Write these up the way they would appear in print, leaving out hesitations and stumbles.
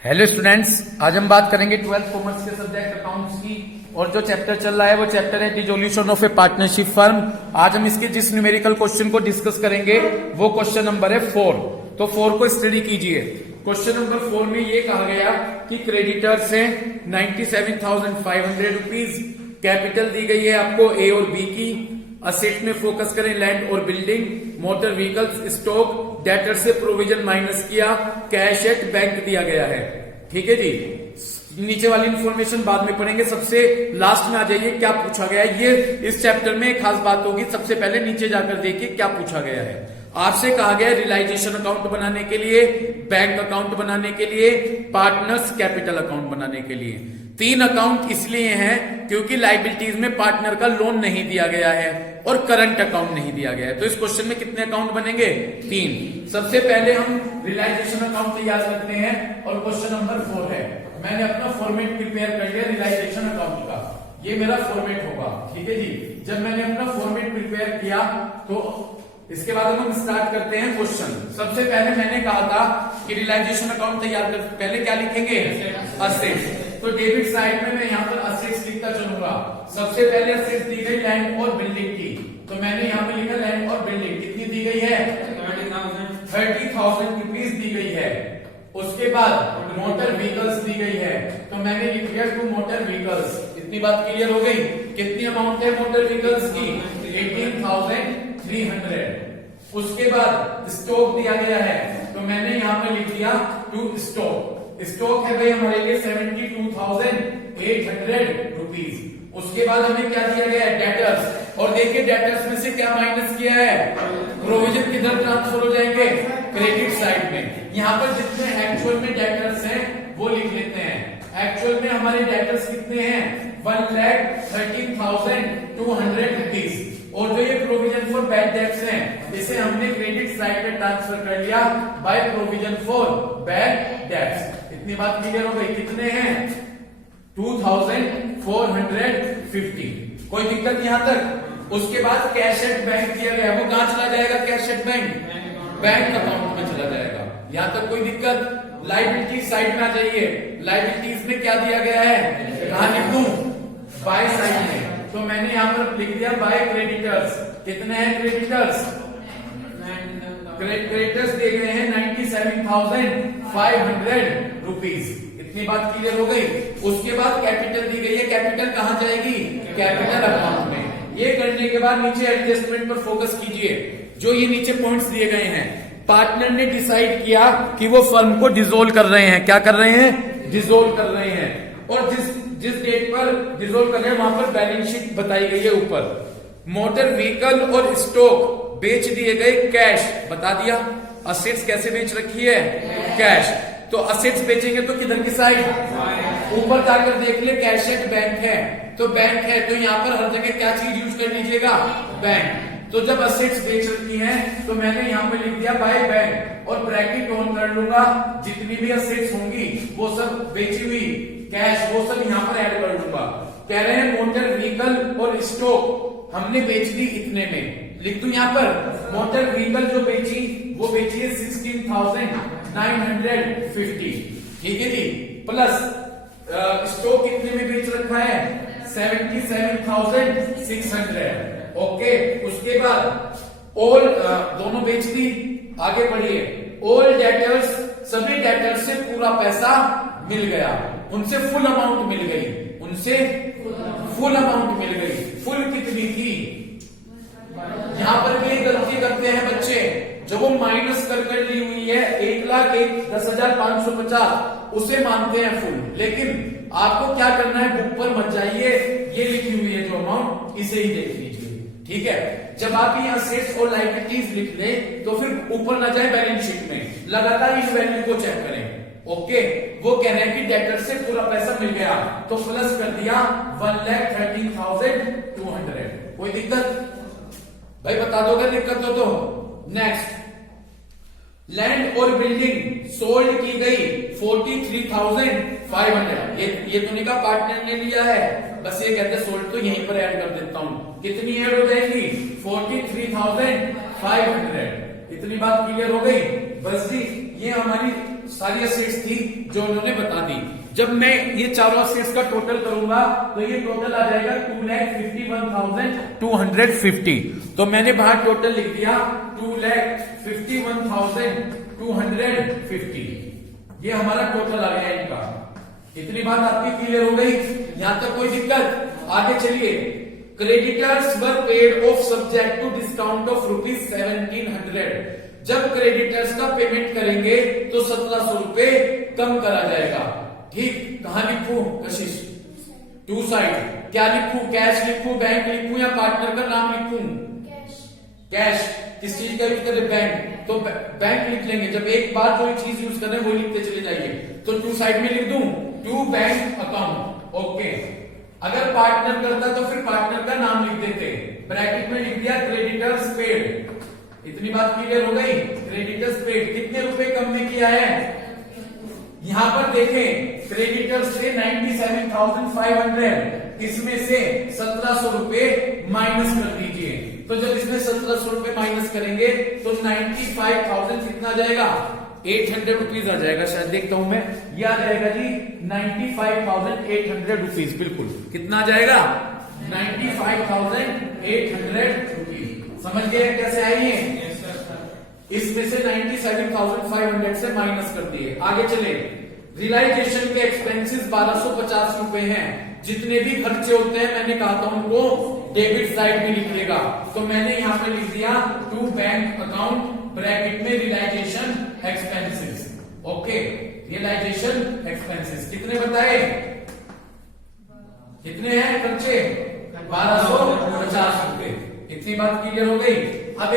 Hello students, आज हम बात करेंगे 12th कॉमर्स के सब्जेक्ट अकाउंट्स की। और जो चैप्टर चल रहा है वो चैप्टर है dissolution of A partnership firm. आज हम इसके जिस न्यूमेरिकल क्वेश्चन को डिस्कस करेंगे वो क्वेश्चन नंबर है 4। तो 4 को स्टडी कीजिए। क्वेश्चन नंबर 4 में ये कहा गया कि क्रेडिटर्स हैं 97,500 रुपीज, कैपिटल दी गई है आपको ए और बी की, असेट में फोकस करें लैंड और building, motor vehicles, stock, debtor से प्रोविजन माइनस किया, कैश एट बैंक दिया गया है। ठीक है जी, नीचे वाली इंफॉर्मेशन बाद में पढ़ेंगे, सबसे लास्ट में आ जाइए क्या पूछा गया है। ये इस चैप्टर में एक खास बात होगी, सबसे पहले नीचे जाकर देखिए क्या पूछा गया है। आपसे कहा गया रियलाइजेशन अकाउंट बनाने के लिए, बैंक अकाउंट बनाने के लिए, पार्टनर्स कैपिटल अकाउंट बनाने के लिए। 3 अकाउंट इसलिए हैं क्योंकि लाइबिलिटीज में पार्टनर का लोन नहीं दिया गया है और करंट अकाउंट नहीं दिया गया है। तो इस क्वेश्चन में कितने अकाउंट बनेंगे? 3। सबसे पहले हम रियलाइजेशन अकाउंट तैयार करते हैं और क्वेश्चन नंबर 4 है। मैंने अपना फॉर्मेट प्रिपेयर कर लिया रियलाइजेशन अकाउंट का, ये मेरा फॉर्मेट होगा। ठीक है जी, जब मैंने अपना फॉर्मेट प्रिपेयर किया तो इसके बाद हम स्टार्ट करते हैं क्वेश्चन। सबसे पहले मैंने कहा था कि रियलाइजेशन अकाउंट तैयार कर, पहले क्या लिखेंगे? असेट्स। तो डेबिट साइड में मैं यहाँ पर असेट्स लिखता चलूंगा। सबसे पहले असेट्स दी गई लैंड और बिल्डिंग की, तो मैंने यहाँ पे लिखा लैंड और बिल्डिंग कितनी दी गई है? 30,000 रुपीज दी गई है। उसके बाद मोटर व्हीकल्स दी गई है, तो मैंने लिख दिया 2 मोटर व्हीकल्स। इतनी बात क्लियर हो गई? कितनी अमाउंट है मोटर व्हीकल्स की? 18,300। उसके बाद स्टॉक दिया गया है, तो मैंने यहाँ पे लिख दिया 2 स्टॉक। स्टॉक है भाई हमारे लिए 72,800 रुपीज। उसके बाद हमें क्या दिया गया है? डेटर्स। और देखिए डेटर्स में से क्या माइनस किया है? प्रोविजन किधर ट्रांसफर हो जाएंगे? क्रेडिट साइड में। यहाँ पर जितने एक्चुअल में डेटर्स हैं वो लिख लेते हैं। एक्चुअल में हमारे डेटर्स कितने हैं? 1,13,200 रुपीज। और जो ये प्रोविजन फॉर बैड डेट्स हैं इसे हमने क्रेडिट साइड में ट्रांसफर कर लिया by provision for bad debts. इतनी बात क्लियर हो गई? कितने हैं? 2,450। कोई दिक्कत यहां तक? उसके बाद कैश एट बैंक दिया गया, वो कहां चला जाएगा? Cash at bank, bank account में चला जाएगा। यहां तक कोई दिक्कत? लाइबिलिटी साइड में आ जाइए। लाइबिलिटीज में क्या दिया गया है? कहां लिख दूं? बाय साइड में। तो मैंने यहां पर लिख दिया बाय क्रेडिटर्स। कितने हैं क्रेडिटर्स? क्रेडिटर्स दे गए हैं 97,500 रुपीज। इतनी बात क्लियर हो गई? उसके बाद कैपिटल दी गई है, कैपिटल कहां जाएगी? कैपिटल अकाउंट में। ये करने के बाद नीचे एडजस्टमेंट पर फोकस कीजिए। जो ये नीचे पॉइंट्स दिए गए हैं, पार्टनर ने डिसाइड किया कि वो फर्म को डिसोल्व कर रहे हैं। क्या कर रहे हैं? डिसोल्व कर रहे हैं। और जिस डेट पर डिसोल्व कर रहे हैं वहां पर बैलेंस शीट बताई गई है ऊपर। मोटर व्हीकल और स्टॉक बेच दिए गए, कैश बता दिया। असेट्स कैसे बेच रखी है? कैश। तो असेट्स बेचेंगे तो किधर की साइड? ऊपर जाकर देख ले, कैश एट बैंक है, तो बैंक है तो यहाँ पर हर जगह क्या चीज यूज कर लीजिएगा? बैंक। तो जब असेट्स बेच रखी हैं तो मैंने यहाँ पे लिख दिया बाय बैंक और ब्रैकेट ऑन कर लूंगा। जितनी भी असेट्स होंगी वो सब बेची हुई कैश वो सब यहाँ पर ऐड कर लूंगा। कह रहे हैं मोटर व्हीकल और स्टॉक हमने बेच दी इतने में, लिख दूं यहाँ पर? मोटर व्हीकल जो बेची वो बेची है 16,950। ठीक है जी, प्लस स्टॉक कितने में बेच रखा है? 77,600। ओके। उसके बाद ऑल दोनों बेच दी। आगे बढ़िए। ऑल डेटर्स, सभी डेटर्स से पूरा पैसा मिल गया, उनसे फुल अमाउंट मिल गई, उनसे फुल अमाउंट मिल गई। फुल कितनी थी? यहां पर भी गलती करते हैं बच्चे, जो वो माइनस कर ली हुई है 1,10,550 उसे मानते हैं फुल। लेकिन आपको क्या करना है? बुक पर मत जाइए, ये लिखी हुई है जो अमाउंट इसे ही देख लीजिए। ठीक है, जब आप ये असेट्स और लायबिलिटीज लिख लें तो फिर ऊपर ना जाए बैलेंस शीट में, लगातार इस वैल्यू को चेक करें। ओके। वो कह रहे हैं कि डेटर से पूरा पैसा मिल गया तो प्लस कर दिया 1,13,200। कोई दिक्कत? भाई बता दोगे दिक्कत हो तो? नेक्स्ट, लैंड और बिल्डिंग सोल्ड की गई 43,500। ये तो नहीं कहा पार्टनर ने लिया है, बस ये कहते सोल्ड, तो यहीं पर ऐड कर देता हूं। कितनी ऐड हो जाएगी? 43,500। इतनी बात क्लियर हो गई? बस जी, ये हमारी सारी एसेट्स थी जो उन्होंने बता दी। जब मैं ये चारों एसेट्स का टोटल करूंगा तो ये टोटल आ जाएगा 2,51,250। तो मैंने बाहर टोटल लिख दिया 2,51,250। ये हमारा टोटल आ गया इनका। इतनी बात आपकी क्लियर हो गई? यहां तक कोई दिक्कत? आगे चलिए। Creditors were paid off subject to discount of ₹1700। जब क्रेडिटर्स का पेमेंट करेंगे तो 1700 रुपए कम करा जाएगा। ठीक, कहां लिखूं कशिश? To side. क्या लिखूं? कैश लिखूं, बैंक लिखूं या पार्टनर का नाम लिखूं? कैश। किस चीज का यूज करें? बैंक। तो बैंक लिख लेंगे। जब एक बार जो चीज यूज करें वो लिखते चले जाइए। तो टू साइड में लिख दूं टू बैंक अकाउंट। ओके। अगर पार्टनर करता तो फिर पार्टनर का नाम लिख देते। ब्रैकेट में लिख दिया क्रेडिटर्स पेड। इतनी बात क्लियर हो गई? क्रेडिटर्स पेड कितने रुपए कम में किया है? यहां पर देखें, क्रेडिटर्स से 97,500, इसमें से 1700 रुपए माइनस कर दीजिए। तो जब इसमें 1700 रुपए माइनस करेंगे तो 95,000 कितना जाएगा? 800 रुपीज आ जाएगा। शायद देखता हूं मैं, ये आ जाएगा जी 95,800 रुपीज। बिल्कुल, कितना आ जाएगा? 95,800 रुपीज। समझ गए कैसे आई है? इसमें से 97,500 से माइनस कर दिए। आगे चले। रियलाइजेशन के एक्सपेंसेस 1250 रुपए हैं। जितने भी खर्चे होते हैं मैंने कहा था उनको डेबिट साइड में लिखिएगा। तो मैंने यहां पे लिख दिया टू बैंक अकाउंट ब्रैकेट में realisation expenses. Okay, realisation expenses कितने बताए? कितने हैं खर्चे? 1250 रुपए। इतनी बात क्लियर हो गई? अब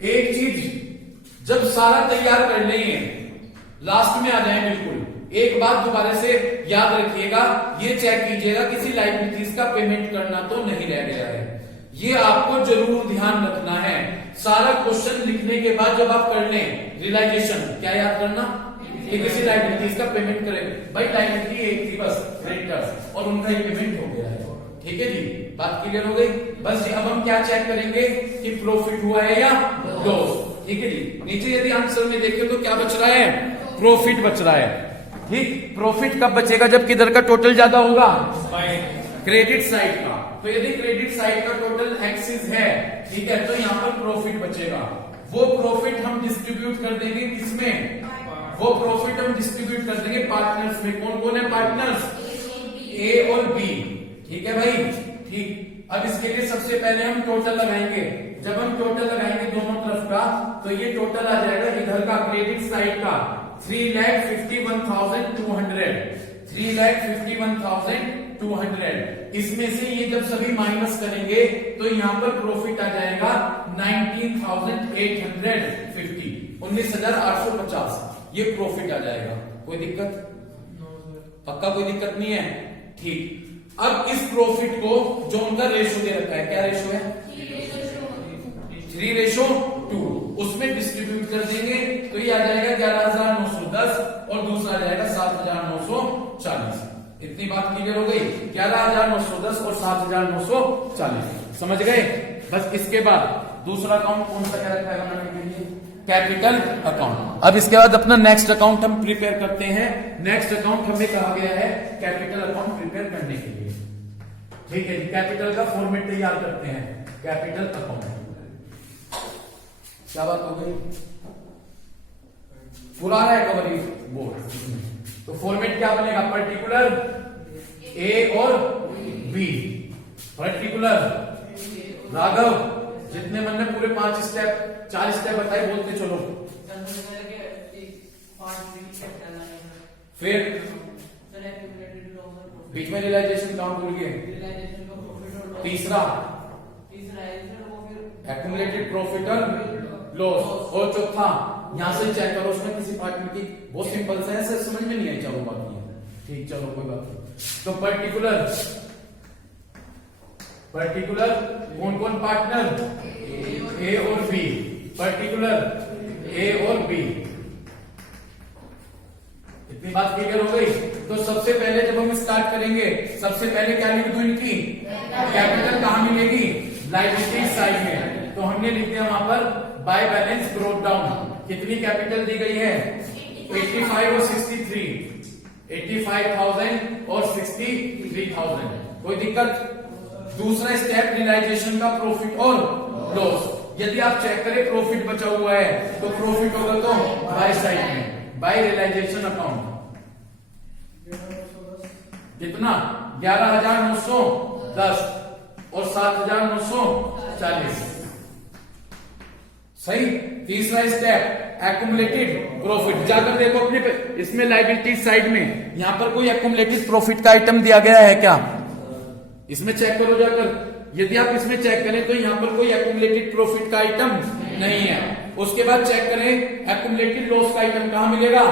एक चीज जब सारा तैयार कर लेंगे, लास्ट में आ जाए, बिल्कुल एक बात दोबारा से याद रखिएगा, ये चेक कीजिएगा किसी लाइबिलिटीज का पेमेंट करना तो नहीं रह गया है। ये आपको जरूर ध्यान रखना है। सारा क्वेश्चन लिखने के बाद जब आप कर लें रियलाइजेशन, क्या याद करना? कि किसी लाइबिलिटीज का पेमेंट करें। भाई लाइबिलिटी एक थी बस, क्रेडिटर्स, और उनका ही पेमेंट हो गया है। ठीक है जी, बात क्लियर हो गई? बस जी, अब हम क्या चेक करेंगे कि प्रॉफिट हुआ है या लॉस। ठीक है जी। नीचे यदि आंसर में देखें तो क्या बच रहा है? प्रॉफिट बच रहा है। ठीक, प्रॉफिट कब बचेगा? जब किधर का टोटल ज्यादा होगा? क्रेडिट साइड का। तो यदि क्रेडिट साइड का टोटल एक्सिस है, ठीक है, तो यहाँ पर प्रॉफिट बचेगा। वो प्रॉफिट हम डिस्ट्रीब्यूट कर देंगे किसमें? वो प्रॉफिट हम डिस्ट्रीब्यूट कर देंगे पार्टनर्स में। कौन कौन है पार्टनर्स? ए और बी। ठीक है भाई? ठीक। अब इसके लिए सबसे पहले हम टोटल लगाएंगे। जब हम टोटल लगाएंगे दोनों तरफ का, तो ये टोटल आ जाएगा इधर का क्रेडिट साइड का 3,51,200। 3,51,200। इसमें से ये जब सभी माइनस करेंगे तो यहां पर प्रॉफिट आ जाएगा 19,850। 19,850 ये प्रॉफिट आ जाएगा। कोई दिक्कत? पक्का कोई दिक्कत नहीं है? ठीक। अब इस प्रॉफिट को जो उनका रेशो दे रखा है, क्या रेशो है? 3:2, उसमें डिस्ट्रीब्यूट कर देंगे तो ये आ जाएगा 11,910 और दूसरा आ जाएगा 7,940। इतनी बात क्लियर हो गई? 11,910 और 7,940। समझ गए? बस इसके बाद दूसरा अकाउंट कौन सा क्या रखा है बनाने के लिए? Capital account. अब इसके बाद अपना नेक्स्ट अकाउंट हम प्रिपेयर करते हैं। नेक्स्ट अकाउंट हमें कहा गया है कैपिटल अकाउंट प्रिपेयर करने के लिए। ठीक है, कैपिटल का फॉर्मेट तैयार करते हैं। कैपिटल अकाउंट, क्या बात हो गई? पुराना है कवरिंग बोर्ड। तो फॉर्मेट क्या बनेगा? पर्टिकुलर ए और बी। पर्टिकुलर राघव, जितने मन में पूरे 5 स्टेप 4 स्टेप बताए, बोलते चलो। फिर बीच में रियलाइजेशन काउंट भूल गए। तीसरा एक्यूमुलेटेड प्रॉफिट और लॉस। और चौथा यहां से चेक करो उसमें किसी पार्टनर की, बहुत सिंपल सा है, सर समझ में नहीं आई। चलो बात नहीं। ठीक, चलो कोई बात नहीं। तो पर्टिकुलर कौन कौन पार्टनर? ए और बी। पर्टिकुलर ए और बी। इतनी बात क्लियर हो गई? तो सबसे पहले जब हम स्टार्ट करेंगे, सबसे पहले क्या लिख दूं इनकी? कैपिटल कहां मिलेगी? लायबिलिटी साइड में। तो हमने लिख दिया वहां पर बाय बैलेंस ब्रोक डाउन। कितनी कैपिटल दी गई है? 85 और 63, 85,000 और 63,000। कोई दिक्कत? दूसरा स्टेप रियलाइजेशन का प्रॉफिट और लॉस। यदि आप चेक करें प्रॉफिट बचा हुआ है तो प्रॉफिट होगा तो बाय साइड में, बाय रियलाइजेशन अकाउंट। कितना? 11,910 और 7,940। सही। तीसरा स्टेप एक्युमुलेटेड प्रॉफिट। जाकर देखो अपने इसमें लायबिलिटी साइड में, यहां पर कोई एक्युमुलेटेड प्रॉफिट का आइटम दिया गया है क्या? इसमें चेक करो जाकर। यदि आप इसमें चेक करें तो यहां पर कोई एक्युमुलेटेड प्रॉफिट का आइटम नहीं है। उसके बाद चेक करें एक्युमुलेटेड लॉस का आइटम कहां मिलेगा?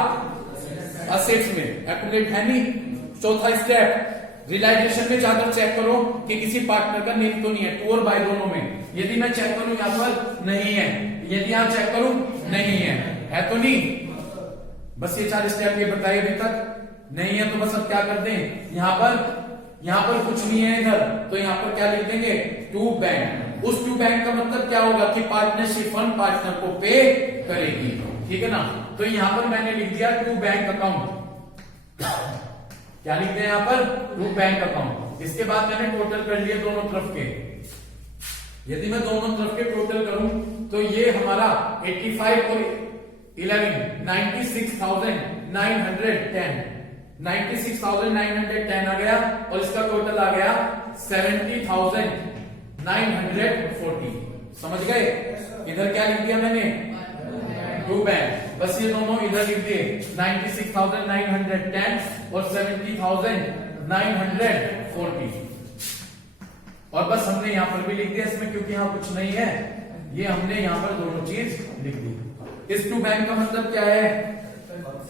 असेट्स में। एक्युमुलेट है नहीं। चौथा स्टेप रियलाइजेशन में जाकर चेक करो कि किसी पार्टनर का नेम तो नहीं है, टू और बाय दोनों में। यदि मैं चेक करूं यहां पर नहीं है, यदि यहां चेक करूं नहीं है तो नहीं। बस ये 4 स्टेप ये बताइए अभी तक नहीं है तो बस अब क्या कर दें, यहां पर कुछ नहीं है इधर, तो यहां पर क्या लिख देंगे? To bank. उस टू बैंक का मतलब क्या होगा कि पार्टनरशिप फंड पार्टनर को पे करेगी। ठीक है ना? तो यहां पर मैंने लिख दिया टू बैंक अकाउंट। क्या लिखते हैं यहां पर? To bank account. इसके बाद मैंने टोटल कर लिया दोनों तरफ के। यदि मैं दोनों तरफ के टोटल करूं तो ये हमारा 85 और 11 96,910 96,910 आ गया और इसका टोटल आ गया 70,940। समझ गए? इधर क्या लिख दिया मैंने? To bank. बस ये दोनों इधर लिख दिए 96,910 और 70,940। और बस हमने यहां पर भी लिख दिया इसमें, क्योंकि यहां कुछ नहीं है, ये हमने यहां पर दोनों चीज लिख दी। इस टू बैंक का मतलब क्या है?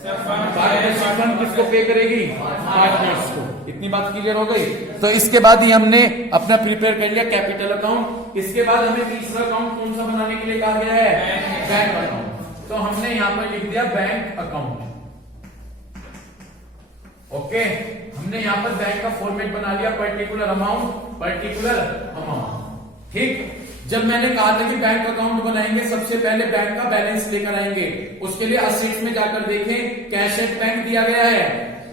पार्टनरशिप किसको पे करेगी? पार्टनर्स को। इतनी बात क्लियर हो गई? तो इसके बाद ही हमने अपना प्रिपेयर कर लिया कैपिटल अकाउंट। इसके बाद हमें तीसरा अकाउंट कौन सा बनाने के लिए कहा गया है? Bank account. तो हमने यहां पर लिख दिया बैंक अकाउंट। ओके, हमने यहां पर बैंक का फॉर्मेट बना लिया, पर्टिकुलर अमाउंट। ठीक। जब मैंने कहा था कि बैंक अकाउंट बनाएंगे सबसे पहले बैंक का बैलेंस लेकर आएंगे। उसके लिए असेट्स में जाकर देखें कैश एट बैंक दिया गया है,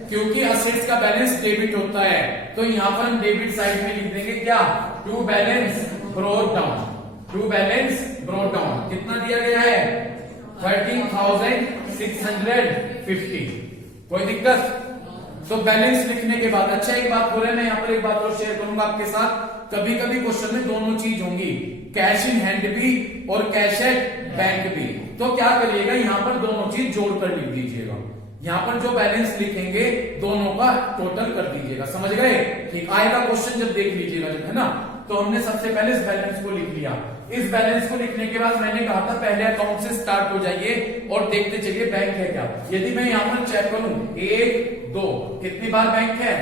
क्योंकि असेट्स का बैलेंस डेबिट होता है। तो यहां पर हम डेबिट साइड में लिख देंगे क्या? To balance brought down. To balance brought down कितना दिया गया है? 13,650। कोई दिक्कत? तो बैलेंस लिखने के बाद, अच्छा एक बात हो रहा है, मैं यहाँ पर एक बात और शेयर करूंगा आपके साथ। कभी कभी क्वेश्चन में दोनों चीज होंगी, कैश इन हैंड भी और कैश एट बैंक भी। तो क्या करिएगा, यहाँ पर दोनों चीज जोड़कर लिख दीजिएगा। यहाँ पर जो बैलेंस लिखेंगे दोनों का टोटल कर दीजिएगा। समझ गए? ठीक। आएगा क्वेश्चन जब देख लीजिएगा, जब है ना। तो हमने सबसे पहले इस बैलेंस को लिख लिया। इस बैलेंस को लिखने के बाद मैंने कहा था पहले अकाउंट से स्टार्ट हो जाइए और देखते चलिए बैंक है क्या। यदि मैं यहाँ पर चेक करूं 1 2 कितनी बार बैंक है?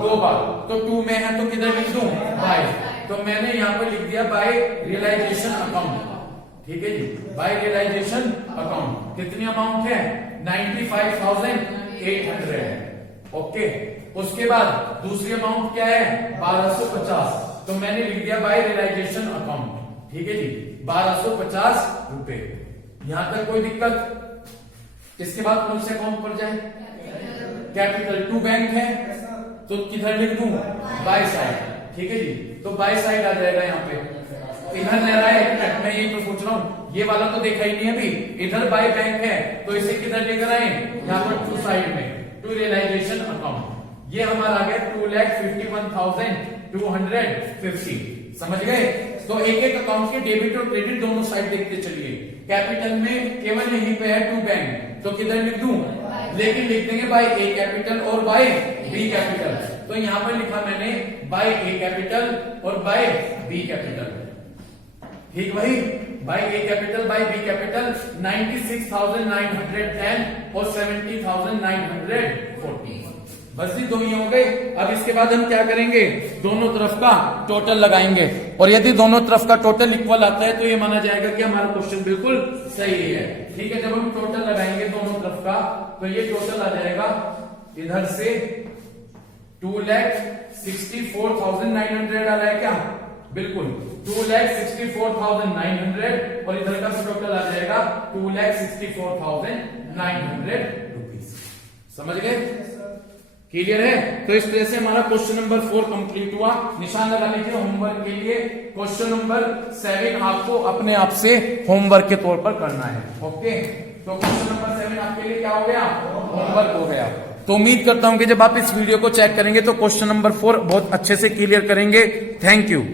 2 बार। तो 2 में है तो किधर लिख दूं? बाय। तो मैंने यहाँ पर लिख दिया बाय रियलाइजेशन अकाउंट। ठीक है जी, बाय रियलाइजेशन अकाउंट। कितनी अमाउंट है? 95,800। ओके। उसके बाद दूसरी अमाउंट क्या है? 1250। तो मैंने लिख दिया बाय रियलाइजेशन अकाउंट। ठीक है जी, 1250 रुपए। यहां तक कोई दिक्कत? इसके बाद कौन से अकाउंट पर जाए? कैपिटल। टू बैंक है तो किधर लिख दूं? By side. ठीक है जी, तो बाय साइड आ जाएगा यहाँ पे। इधर ले रहा है, मैं यही तो सोच रहा हूँ, ये वाला तो देखा ही नहीं अभी। इधर बाय बैंक है तो इसे किधर लेकर आए? यहाँ पर टू साइड में, टू रियलाइजेशन अकाउंट। ये हमारा आ गया 2,51,250। समझ गए? तो एक एक अकाउंट के डेबिट और क्रेडिट दोनों साइड देखते चलिए। कैपिटल में केवल यहीं पे है टू बैंक, तो किधर लिख दूं? लेकिन लिख देंगे बाय ए कैपिटल और बाय बी कैपिटल। तो यहां पर लिखा मैंने बाय ए कैपिटल और बाय बी कैपिटल। ठीक भाई, by A capital by B capital 96,910 और 70,940। बस ये दो ही हो गए। अब इसके बाद हम क्या करेंगे? दोनों तरफ का टोटल लगाएंगे, और यदि दोनों तरफ का टोटल इक्वल आता है तो ये माना जाएगा कि हमारा क्वेश्चन बिल्कुल सही है। ठीक है, जब हम टोटल लगाएंगे दोनों तरफ का तो ये टोटल आ जाएगा इधर से 2,64,900 आ रहा है क्या? बिल्कुल। 2,64,900 और इधर का टोटल आ जाएगा 2,64,900 रुपीज। समझ गए? क्लियर है? तो इस तरह से हमारा क्वेश्चन नंबर 4 कंप्लीट हुआ। निशान लगा लीजिए होमवर्क के लिए। क्वेश्चन नंबर 7 आपको अपने आप से होमवर्क के तौर पर करना है। ओके, तो क्वेश्चन नंबर 7 आपके लिए क्या हो गया? होमवर्क हो गया। तो उम्मीद करता हूं कि जब आप इस वीडियो को चेक करेंगे तो क्वेश्चन नंबर 4 बहुत अच्छे से क्लियर करेंगे। Thank you.